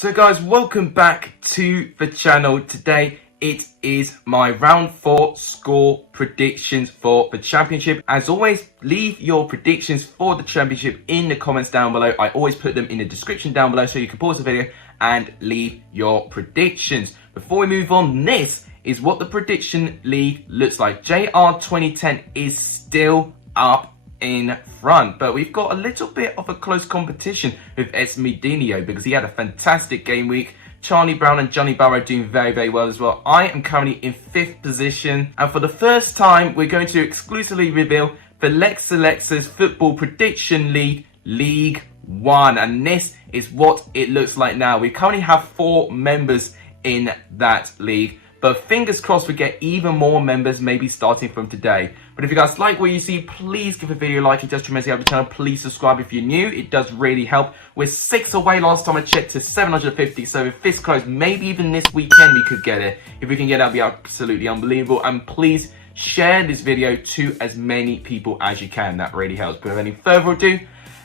So guys, welcome back to the channel. Today it is my round 4 score predictions for the championship. As always, leave your predictions for the championship in the comments down below. I always put them in the description down below, so you can pause the video and leave your predictions. Before we move on, this is what the prediction league looks like. JR 2010 is still up in front, but we've got a little bit of a close competition with Esmedinho because he had a fantastic game week. Charlie Brown and Johnny Barrow doing very well as well. I am currently in 5th position, and for the first time we're going to exclusively reveal the Lexalexus Football Prediction League League 1, and this is what it looks like now. We currently have 4 members in that league, but fingers crossed we get even more members maybe starting from today. But if you guys like what you see, please give the video a like. It does tremendously help the channel. Please subscribe if you're new. It does really help. We're 6 away last time I checked to 750. So if this close, maybe even this weekend we could get it. If we can get it, that'd be absolutely unbelievable. And please share this video to as many people as you can. That really helps. But without any further ado,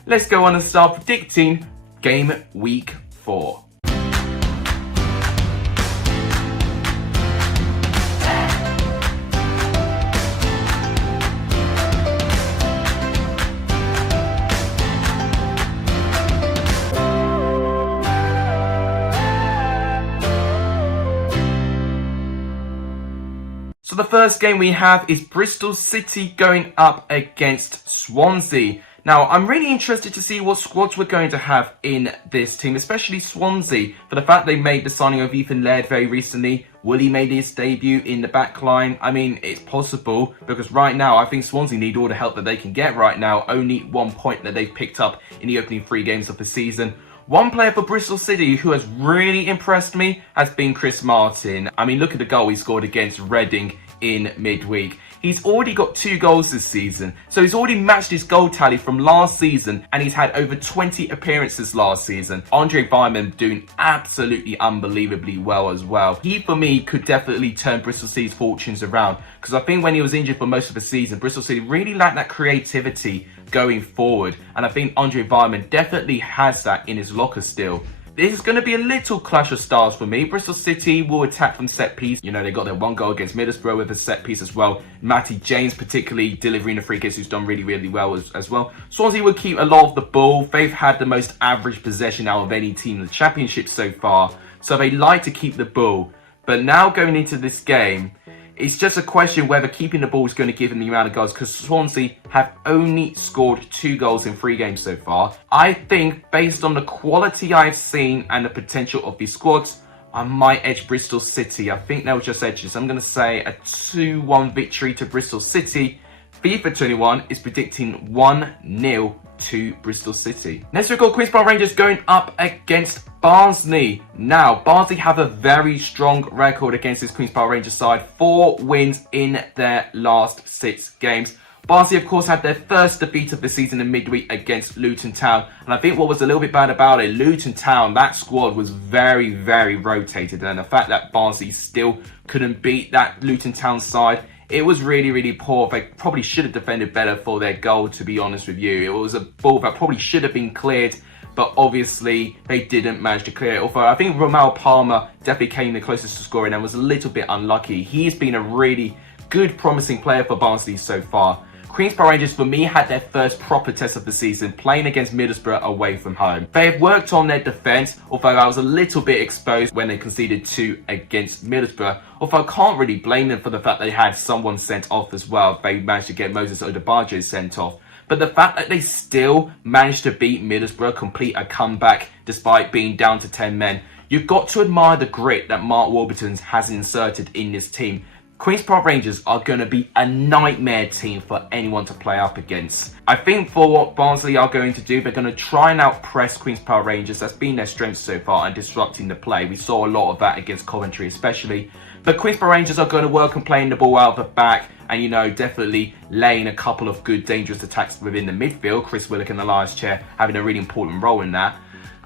let's go on and start predicting game week 4. So the first game we have is Bristol City going up against Swansea. Now, I'm really interested to see what squads we're going to have in this team, especially Swansea, for the fact they made the signing of Ethan Laird very recently. Will he make his debut in the back line? I mean, it's possible, because right now, I think Swansea need all the help that they can get right now. Only 1 point that they've picked up in the opening 3 games of the season. One player for Bristol City who has really impressed me has been Chris Martin. I mean, look at the goal he scored against Reading in midweek. He's already got 2 goals this season, so he's already matched his goal tally from last season, and he's had over 20 appearances last season. Andre Weimann doing absolutely unbelievably well as well. He, for me, could definitely turn Bristol City's fortunes around, because I think when he was injured for most of the season, Bristol City really lacked that creativity going forward, and I think Andre Weimann definitely has that in his locker still. This is going to be a little clash of styles for me. Bristol City will attack from set piece. You know, they got their 1 goal against Middlesbrough with a set piece as well. Matty James particularly delivering the free kicks, who's done really well as well. Swansea will keep a lot of the ball. They've had the most average possession out of any team in the championship so far, so they like to keep the ball. But now going into this game, it's just a question whether keeping the ball is going to give them the amount of goals, because Swansea have only scored 2 goals in 3 games so far. I think, based on the quality I've seen and the potential of these squads, I might edge Bristol City. I think they'll just edge this. I'm going to say a 2-1 victory to Bristol City. FIFA 21 is predicting 1-0 to Bristol City. Next we've got Queen's Park Rangers going up against Barnsley. Now, Barnsley have a very strong record against this Queen's Park Rangers side. 4 wins in their last 6 games. Barnsley, of course, had their first defeat of the season in midweek against Luton Town. And I think what was a little bit bad about it, Luton Town, that squad was very rotated. And the fact that Barnsley still couldn't beat that Luton Town side, it was really poor. They probably should have defended better for their goal, to be honest with you. It was a ball that probably should have been cleared, but obviously they didn't manage to clear it. Although I think Romal Palmer definitely came the closest to scoring and was a little bit unlucky. He's been a really good, promising player for Barnsley so far. Queen's Park Rangers, for me, had their first proper test of the season, playing against Middlesbrough away from home. They have worked on their defence, although I was a little bit exposed when they conceded 2 against Middlesbrough. Although I can't really blame them for the fact they had someone sent off as well. They managed to get Moses Odebaje sent off. But the fact that they still managed to beat Middlesbrough, complete a comeback despite being down to 10 men, you've got to admire the grit that Mark Warburton has inserted in this team. Queen's Park Rangers are going to be a nightmare team for anyone to play up against. I think for what Barnsley are going to do, they're going to try and outpress Queen's Park Rangers. That's been their strength so far, and disrupting the play. We saw a lot of that against Coventry especially. But Queen's Park Rangers are going to work on playing the ball out of the back and, you know, definitely laying a couple of good dangerous attacks within the midfield. Chris Willock in the lion's chair having a really important role in that.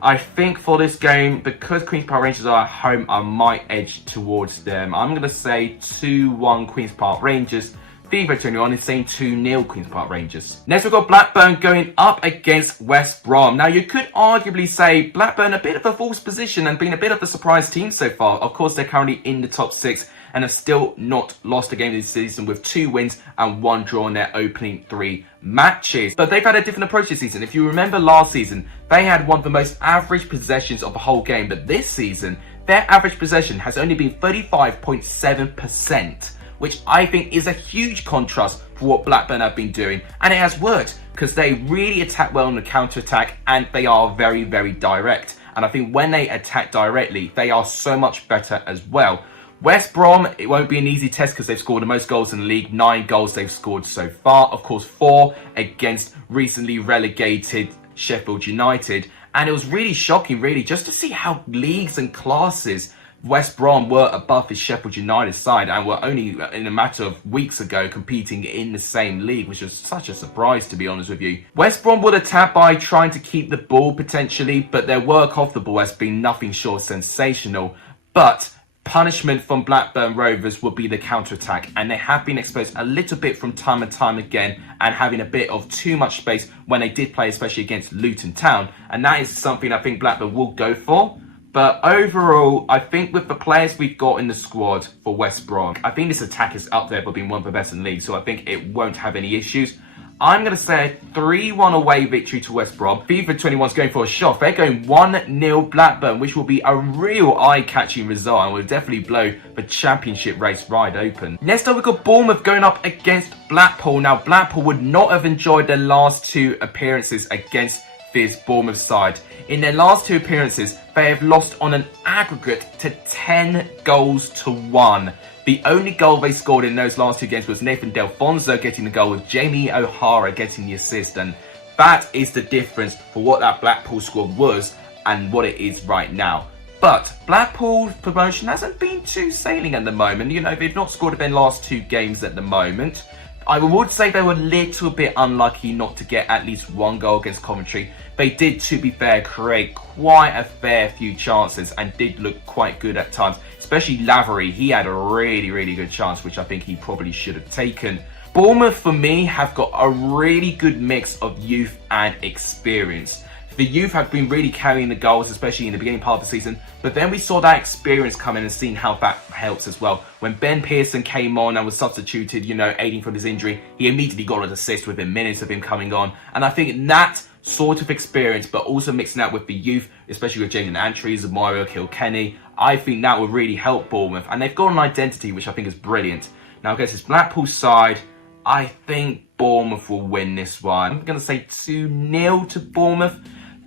I think for this game, because Queen's Park Rangers are at home, I might edge towards them. I'm going to say 2-1 Queen's Park Rangers FIFA 21 is saying 2-0 Queen's Park Rangers. Next we've got Blackburn going up against West Brom. Now you could arguably say Blackburn a bit of a false position and been a bit of a surprise team so far. Of course they're currently in the top 6 and have still not lost a game this season with 2 wins and 1 draw in their opening 3 matches. But they've had a different approach this season. If you remember last season, they had one of the most average possessions of the whole game, but this season their average possession has only been 35.7%. which I think is a huge contrast for what Blackburn have been doing. And it has worked because they really attack well on the counter-attack and they are very, very direct. And I think when they attack directly, they are so much better as well. West Brom, it won't be an easy test because they've scored the most goals in the league. 9 goals they've scored so far. Of course, 4 against recently relegated Sheffield United. And it was really shocking, really, just to see how leagues and classes West Brom were above the Sheffield United side and were only in a matter of weeks ago competing in the same league, which was such a surprise, to be honest with you. West Brom would attack by trying to keep the ball potentially, but their work off the ball has been nothing short of sensational. But punishment from Blackburn Rovers would be the counter-attack, and they have been exposed a little bit from time and time again and having a bit of too much space when they did play, especially against Luton Town, and that is something I think Blackburn will go for. But overall, I think with the players we've got in the squad for West Brom, I think this attack is up there for being one of the best in the league, so I think it won't have any issues. I'm going to say a 3-1 away victory to West Brom. FIFA 21 is going for a shot. They're going 1-0 Blackburn, which will be a real eye-catching result and will definitely blow the championship race right open. Next up, we've got Bournemouth going up against Blackpool. Now, Blackpool would not have enjoyed their last 2 appearances against this Bournemouth side. In their last 2 appearances, they have lost on an aggregate to 10 goals to 1. The only goal they scored in those last 2 games was Nathan Delfonso getting the goal with Jamie O'Hara getting the assist. And that is the difference for what that Blackpool squad was and what it is right now. But Blackpool's promotion hasn't been too sailing at the moment. You know, they've not scored in their last 2 games at the moment. I would say they were a little bit unlucky not to get at least 1 goal against Coventry. They did, to be fair, create quite a fair few chances and did look quite good at times. Especially Lavery, he had a really, really good chance, which I think he probably should have taken. Bournemouth, for me, have got a really good mix of youth and experience. The youth have been really carrying the goals, especially in the beginning part of the season. But then we saw that experience come in and seen how that helps as well. When Ben Pearson came on and was substituted, you know, aiding from his injury, he immediately got an assist within minutes of him coming on. And I think that sort of experience, but also mixing that with the youth, especially with Jaden Antry, Mario Kilkenny, I think that will really help Bournemouth. And they've got an identity, which I think is brilliant. Now, against this Blackpool side, I think Bournemouth will win this one. I'm going to say 2-0 to Bournemouth.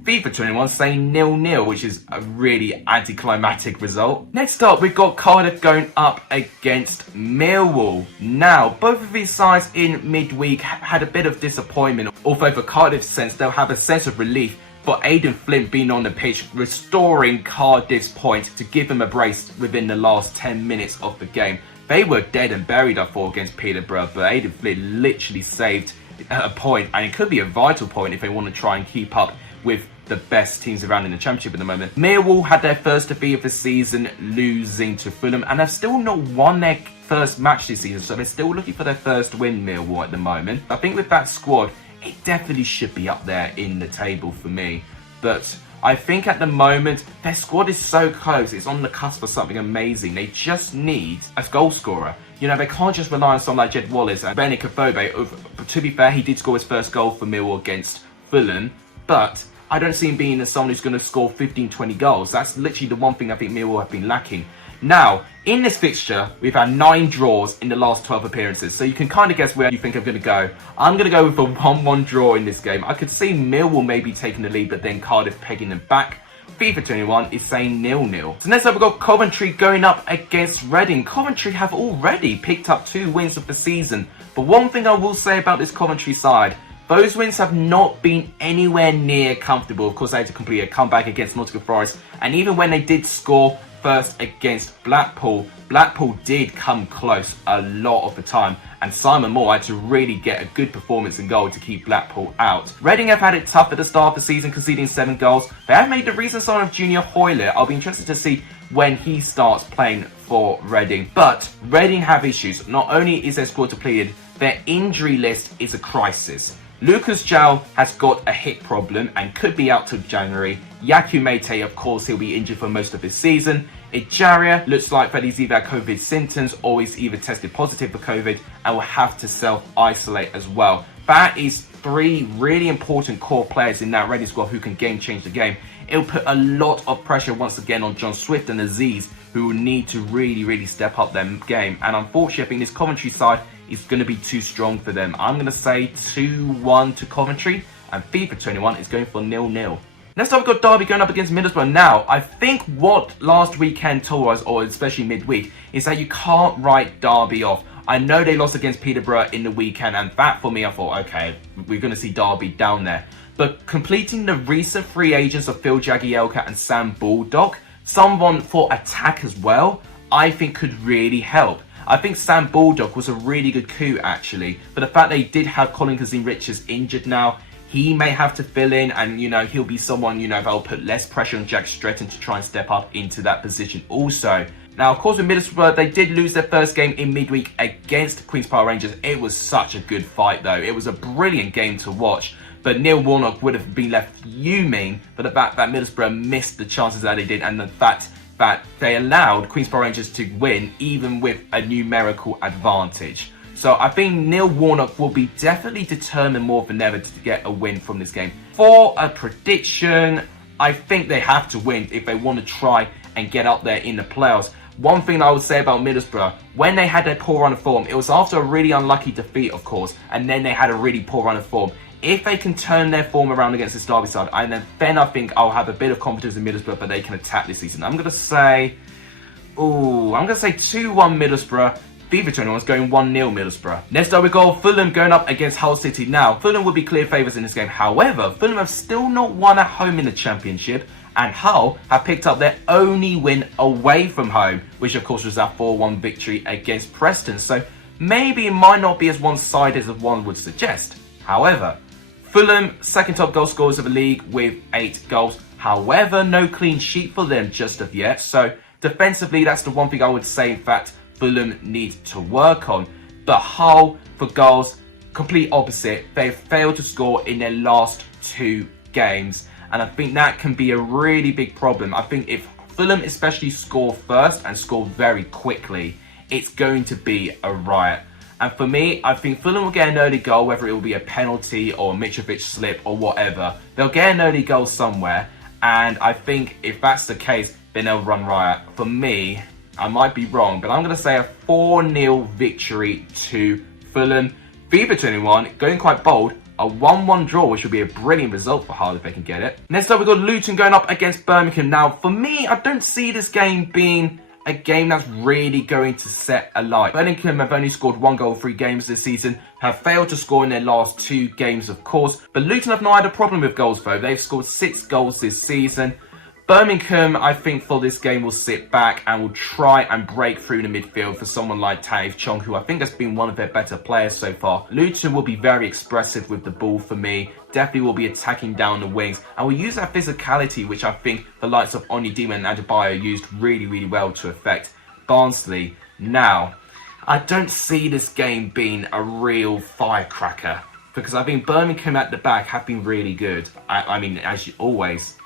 FIFA 21 saying 0-0, which is a really anticlimactic result. Next up, we've got Cardiff going up against Millwall. Now, both of these sides in midweek had a bit of disappointment, although for Cardiff's sense, they'll have a sense of relief for Aidan Flint being on the pitch, restoring Cardiff's point to give them a brace within the last 10 minutes of the game. They were dead and buried, I thought, against Peterborough, but Aidan Flint literally saved a point, and it could be a vital point if they want to try and keep up with the best teams around in the Championship at the moment. Millwall had their first defeat of the season, losing to Fulham, and have still not won their first match this season, so they're still looking for their first win, Millwall, at the moment. I think with that squad, it definitely should be up there in the table for me. But I think at the moment, their squad is so close, it's on the cusp of something amazing. They just need a goal scorer. You know, they can't just rely on someone like Jed Wallace and Benny Kafobe. To be fair, he did score his first goal for Millwall against Fulham, but I don't see him being as someone who's going to score 15-20 goals. That's literally the one thing I think Millwall have been lacking. Now, in this fixture, we've had 9 draws in the last 12 appearances. So you can kind of guess where you think I'm going to go. I'm going to go with a 1-1 draw in this game. I could see Millwall maybe taking the lead, but then Cardiff pegging them back. FIFA 21 is saying 0-0. So next up, we've got Coventry going up against Reading. Coventry have already picked up 2 wins of the season. But one thing I will say about this Coventry side, those wins have not been anywhere near comfortable. Of course, they had to complete a comeback against Nottingham Forest. And even when they did score first against Blackpool, Blackpool did come close a lot of the time. And Simon Moore had to really get a good performance in goal to keep Blackpool out. Reading have had it tough at the start of the season, conceding 7 goals. They have made the recent sign of Junior Hoylett. I'll be interested to see when he starts playing for Reading. But Reading have issues. Not only is their squad depleted, their injury list is a crisis. Lucas João has got a hip problem and could be out till January. Yaku Mete, of course, he'll be injured for most of his season. Ejaria looks like that he's either had COVID symptoms or he's either tested positive for COVID and will have to self-isolate as well. That is 3 really important core players in that ready squad who can game change the game. It'll put a lot of pressure once again on John Swift and Aziz, who will need to really step up their game. And unfortunately, I think this Coventry side is going to be too strong for them. I'm going to say 2-1 to Coventry, and FIFA 21 is going for 0-0. Next up, we've got Derby going up against Middlesbrough. Now, I think what last weekend told us, or especially midweek, is that you can't write Derby off. I know they lost against Peterborough in the weekend, and that for me, I thought, okay, we're going to see Derby down there. But completing the recent free agents of Phil Jagielka and Sam Baldock, someone for attack as well, I think could really help. I think Sam Baldock was a really good coup, actually. But the fact they did have Colin Kazim-Richards injured now, he may have to fill in, and, he'll be someone, that'll put less pressure on Jack Stretton to try and step up into that position also. Now, of course, with Middlesbrough, they did lose their first game in midweek against Queen's Park Rangers. It was such a good fight, though. It was a brilliant game to watch. But Neil Warnock would have been left fuming for the fact that Middlesbrough missed the chances that they did, and the fact that they allowed Queen's Park Rangers to win even with a numerical advantage. So I think Neil Warnock will be definitely determined more than ever to get a win from this game. For a prediction, I think they have to win if they want to try and get up there in the playoffs. One thing I would say about Middlesbrough, when they had their poor run of form, it was after a really unlucky defeat, of course, and then they had a really poor run of form. If they can turn their form around against this Derby side, then I think I'll have a bit of confidence in Middlesbrough, but they can attack this season. I'm going to say 2-1 Middlesbrough. FIFA 21 is going 1-0 Middlesbrough. Next up, we got Fulham going up against Hull City. Now, Fulham will be clear favourites in this game. However, Fulham have still not won at home in the Championship, and Hull have picked up their only win away from home, which of course was that 4-1 victory against Preston. So maybe it might not be as one-sided as one would suggest. However, Fulham, second top goal scorers of the league with 8 goals. However, no clean sheet for them just of yet. So defensively, that's the one thing I would say that Fulham need to work on. But Hull, for goals, complete opposite. They've failed to score in their last 2 games. And I think that can be a really big problem. I think if Fulham especially score first and score very quickly, it's going to be a riot. And for me, I think Fulham will get an early goal, whether it will be a penalty or a Mitrovic slip or whatever. They'll get an early goal somewhere. And I think if that's the case, then they'll run riot. For me, I might be wrong, but I'm going to say a 4-0 victory to Fulham. FIFA 21, going quite bold, a 1-1 draw, which would be a brilliant result for Hull if they can get it. Next up, we've got Luton going up against Birmingham. Now, for me, I don't see this game being a game that's really going to set alight. Birmingham have only scored 1 goal 3 games this season, have failed to score in their last 2 games, of course. But Luton have not had a problem with goals, though. They've scored 6 goals this season. Birmingham, I think, for this game will sit back and will try and break through the midfield for someone like Taif Chong, who I think has been one of their better players so far. Luton will be very expressive with the ball for me. Definitely will be attacking down the wings and will use that physicality, which I think the likes of Onyedinma and Adebayo used really well to affect Barnsley. Now, I don't see this game being a real firecracker because I think Birmingham at the back have been really good. I mean, as always.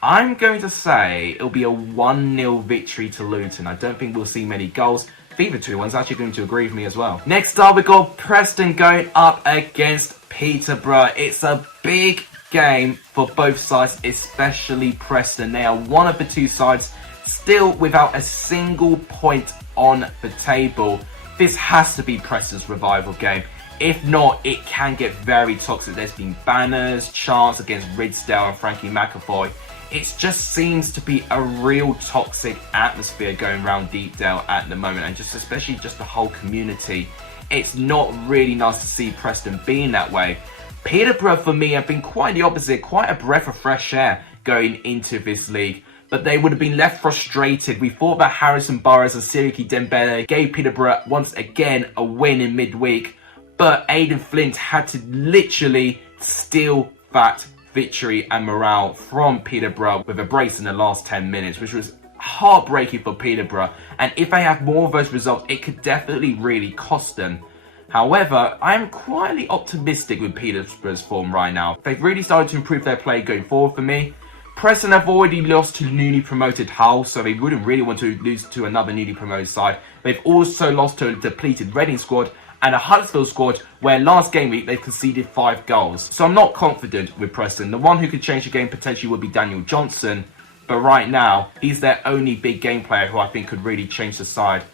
I'm going to say it'll be a 1-0 victory to Luton. I don't think we'll see many goals. FIFA 21's actually going to agree with me as well. Next up, we've got Preston going up against Peterborough. It's a big game for both sides, especially Preston. They are one of the 2 sides still without a single point on the table. This has to be Preston's revival game. If not, it can get very toxic. There's been banners, chants against Ridsdale and Frankie McAvoy. It just seems to be a real toxic atmosphere going around Deepdale at the moment, and just especially just the whole community. It's not really nice to see Preston being that way. Peterborough, for me, have been quite the opposite, quite a breath of fresh air going into this league. But they would have been left frustrated. We thought that Harrison Burrows and Siriki Dembele gave Peterborough once again a win in midweek. But Aidan Flint had to literally steal that victory and morale from Peterborough with a brace in the last 10 minutes, which was heartbreaking for Peterborough. And if they have more of those results, it could definitely really cost them. However, I am quietly optimistic with Peterborough's form right now. They've really started to improve their play going forward for me. Preston have already lost to newly promoted Hull, so they wouldn't really want to lose to another newly promoted side. They've also lost to a depleted Reading squad and a Huddersfield squad where last game week they conceded 5 goals. So I'm not confident with Preston. The one who could change the game potentially would be Daniel Johnson, but right now he's their only big game player who I think could really change the side.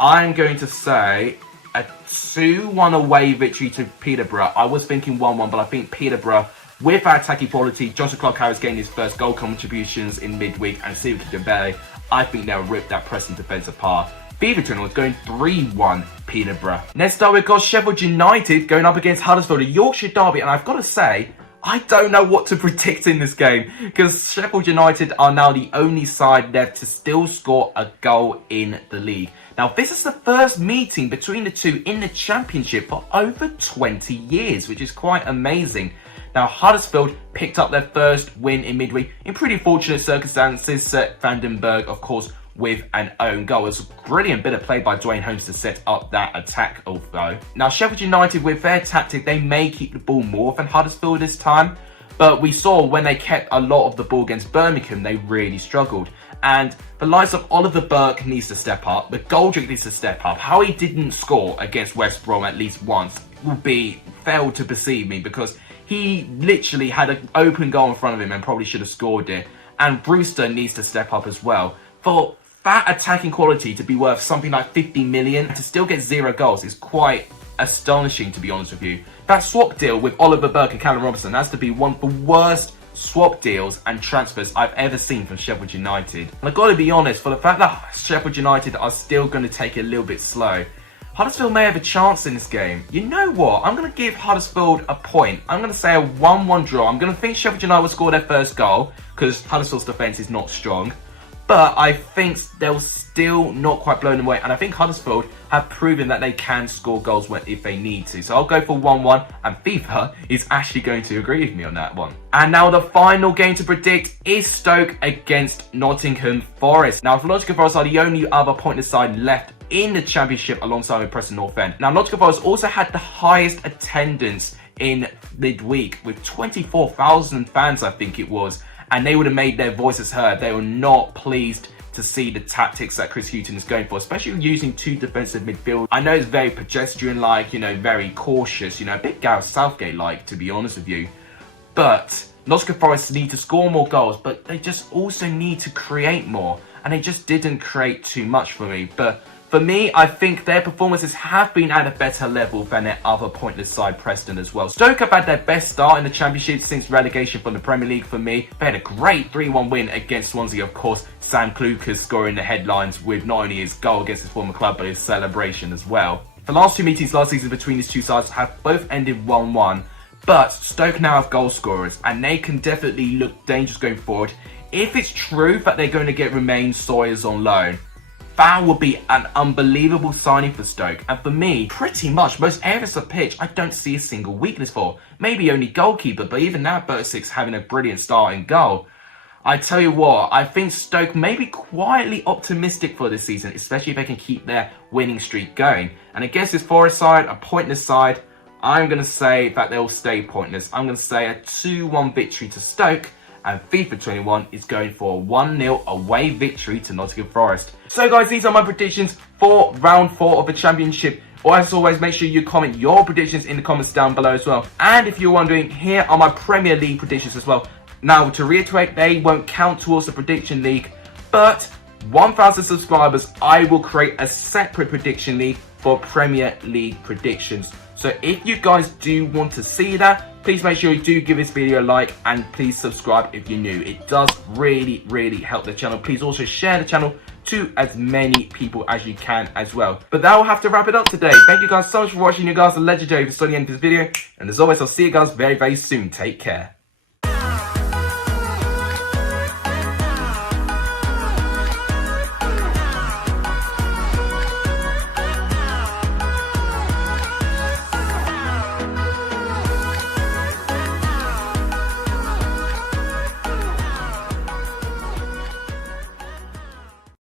I'm going to say a 2-1 away victory to Peterborough. I was thinking 1-1, but I think Peterborough, with our attacking quality, Johnson Clark-Harris getting his first goal contributions in midweek, and Stephen Kijabele, I think they'll rip that Preston defence apart. FIFA 21 going 3-1 Peterborough. Next up, we've got Sheffield United going up against Huddersfield, a Yorkshire derby, and I've got to say, I don't know what to predict in this game because Sheffield United are now the only side left to still score a goal in the league. Now, this is the first meeting between the two in the Championship for over 20 years, which is quite amazing. Now, Huddersfield picked up their first win in midweek in pretty fortunate circumstances. Vandenberg, of course, with an own goal. It was a brilliant bit of play by Dwayne Holmes to set up that attack, although. Now, Sheffield United, with their tactic, they may keep the ball more than Huddersfield this time. But we saw when they kept a lot of the ball against Birmingham, they really struggled. And the likes of Oliver Burke needs to step up. The Goldrick needs to step up. How he didn't score against West Brom at least once will be failed to perceive me, because he literally had an open goal in front of him and probably should have scored it. And Brewster needs to step up as well. For that attacking quality to be worth something like 50 million, to still get 0 goals is quite astonishing, to be honest with you. That swap deal with Oliver Burke and Callum Robinson has to be one of the worst swap deals and transfers I've ever seen from Sheffield United. And I've got to be honest, for the fact that Sheffield United are still going to take it a little bit slow, Huddersfield may have a chance in this game. You know what? I'm going to give Huddersfield a point. I'm going to say a 1-1 draw. I'm going to think Sheffield United will score their first goal because Huddersfield's defence is not strong. But I think they'll still not quite blow them away. And I think Huddersfield have proven that they can score goals if they need to. So I'll go for 1-1. And FIFA is actually going to agree with me on that one. And now the final game to predict is Stoke against Nottingham Forest. Now, Nottingham Forest are the only other pointless side left in the Championship alongside with Preston North End. Now, Nottingham Forest also had the highest attendance in midweek with 24,000 fans, I think it was. And they would have made their voices heard. They were not pleased to see the tactics that Chris Hughton is going for, especially using 2 defensive midfield. I know it's very pedestrian-like, very cautious, a bit Gareth Southgate-like, to be honest with you. But Nottingham Forest need to score more goals, but they just also need to create more. And they just didn't create too much for me. But for me, I think their performances have been at a better level than their other pointless side, Preston, as well. Stoke have had their best start in the Championship since relegation from the Premier League for me. They had a great 3-1 win against Swansea, of course. Sam Klukas scoring the headlines with not only his goal against his former club, but his celebration as well. The last 2 meetings last season between these two sides have both ended 1-1. But Stoke now have goal scorers, and they can definitely look dangerous going forward. If it's true that they're going to get Romain Sawyers on loan, that would be an unbelievable signing for Stoke. And for me, pretty much most areas of pitch, I don't see a single weakness for. Maybe only goalkeeper, but even that Bersik's having a brilliant start in goal. I tell you what, I think Stoke may be quietly optimistic for this season, especially if they can keep their winning streak going. And against this Forest side, a pointless side, I'm going to say that they'll stay pointless. I'm going to say a 2-1 victory to Stoke. And FIFA 21 is going for a 1-0 away victory to Nottingham Forest. So guys, these are my predictions for round 4 of the Championship. Or as always, make sure you comment your predictions in the comments down below as well. And if you're wondering, here are my Premier League predictions as well. Now, to reiterate, they won't count towards the Prediction League. But 1,000 subscribers, I will create a separate Prediction League for Premier League predictions. So if you guys do want to see that, please make sure you do give this video a like and please subscribe if you're new. It does really, really help the channel. Please also share the channel to as many people as you can as well. But that will have to wrap it up today. Thank you guys so much for watching. You guys are legendary for studying the end of this video. And as always, I'll see you guys very, very soon. Take care.